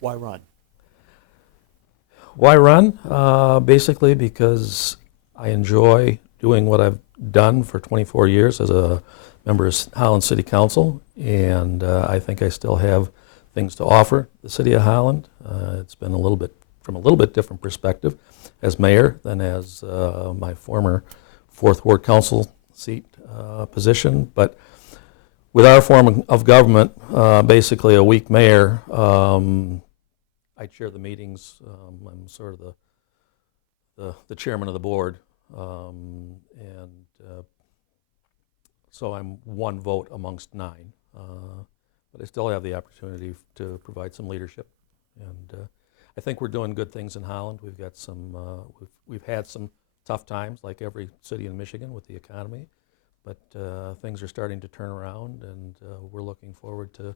Why run? Why run? Basically because I enjoy doing what I've done for 24 years as a member of Holland City Council, and I think I still have things to offer the City of Holland. It's been a little bit from a little bit different perspective as mayor than as my former Fourth Ward Council seat position, but with our form of government, basically a weak mayor, I chair the meetings. I'm sort of the chairman of the board, and so I'm one vote amongst nine. But I still have the opportunity to provide some leadership, and I think we're doing good things in Holland. We've got some, we've had some tough times, like every city in Michigan, with the economy, but things are starting to turn around, and we're looking forward to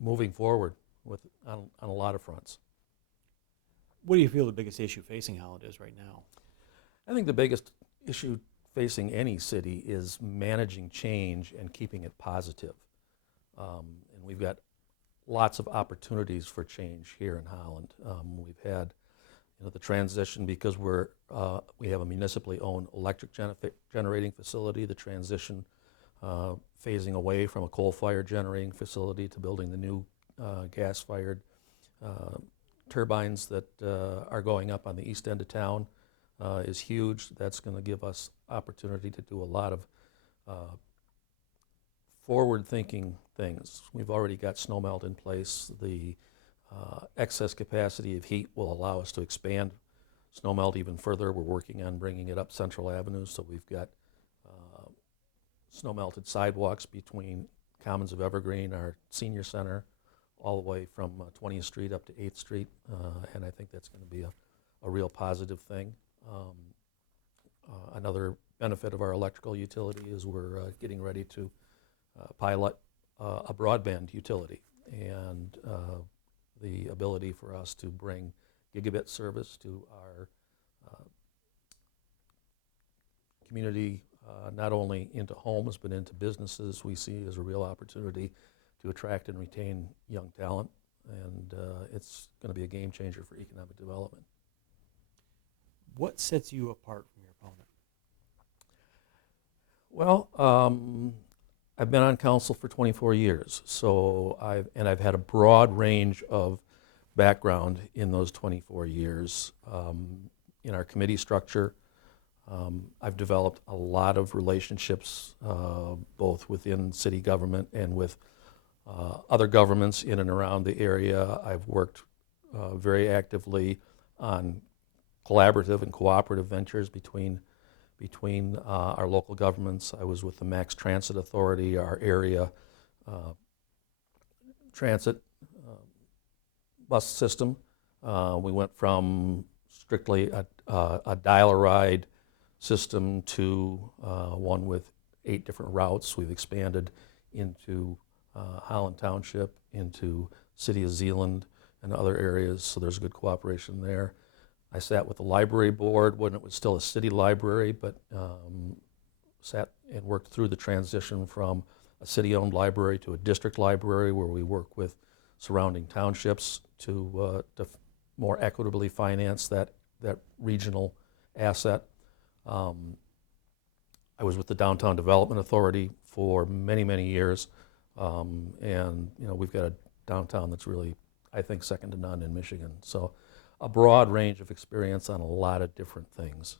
moving forward with on a lot of fronts. What do you feel the biggest issue facing Holland is right now? I think the biggest issue facing any city is managing change and keeping it positive. And we've got lots of opportunities for change here in Holland. We've had, the transition because we have a municipally owned electric generating facility. The transition phasing away from a coal-fired generating facility to building the new gas-fired turbines that are going up on the east end of town is huge. That's going to give us opportunity to do a lot of forward-thinking things. We've already got snow melt in place. The excess capacity of heat will allow us to expand snow melt even further. We're working on bringing it up Central Avenue, so we've got snow melted sidewalks between Commons of Evergreen, our senior center, all the way from 20th Street up to 8th Street, and I think that's going to be a real positive thing. Another benefit of our electrical utility is we're getting ready to pilot a broadband utility, and the ability for us to bring gigabit service to our community, not only into homes but into businesses, we see as a real opportunity to attract and retain young talent, and it's going to be a game changer for economic development. What sets you apart from your opponent? Well, I've been on council for 24 years, so I've had a broad range of background in those 24 years. In our committee structure, I've developed a lot of relationships, both within city government and with other governments in and around the area. I've worked very actively on collaborative and cooperative ventures between our local governments. I was with the Max Transit Authority, our area transit bus system. We went from strictly a dial-a-ride system to one with 8 different routes. We've expanded into Holland Township, into City of Zeeland and other areas, so there's good cooperation there. I sat with the library board when it was still a city library, but sat and worked through the transition from a city-owned library to a district library, where we work with surrounding townships to more equitably finance that regional asset. I was with the Downtown Development Authority for many, many years, and we've got a downtown that's really, I think, second to none in Michigan. So a broad range of experience on a lot of different things.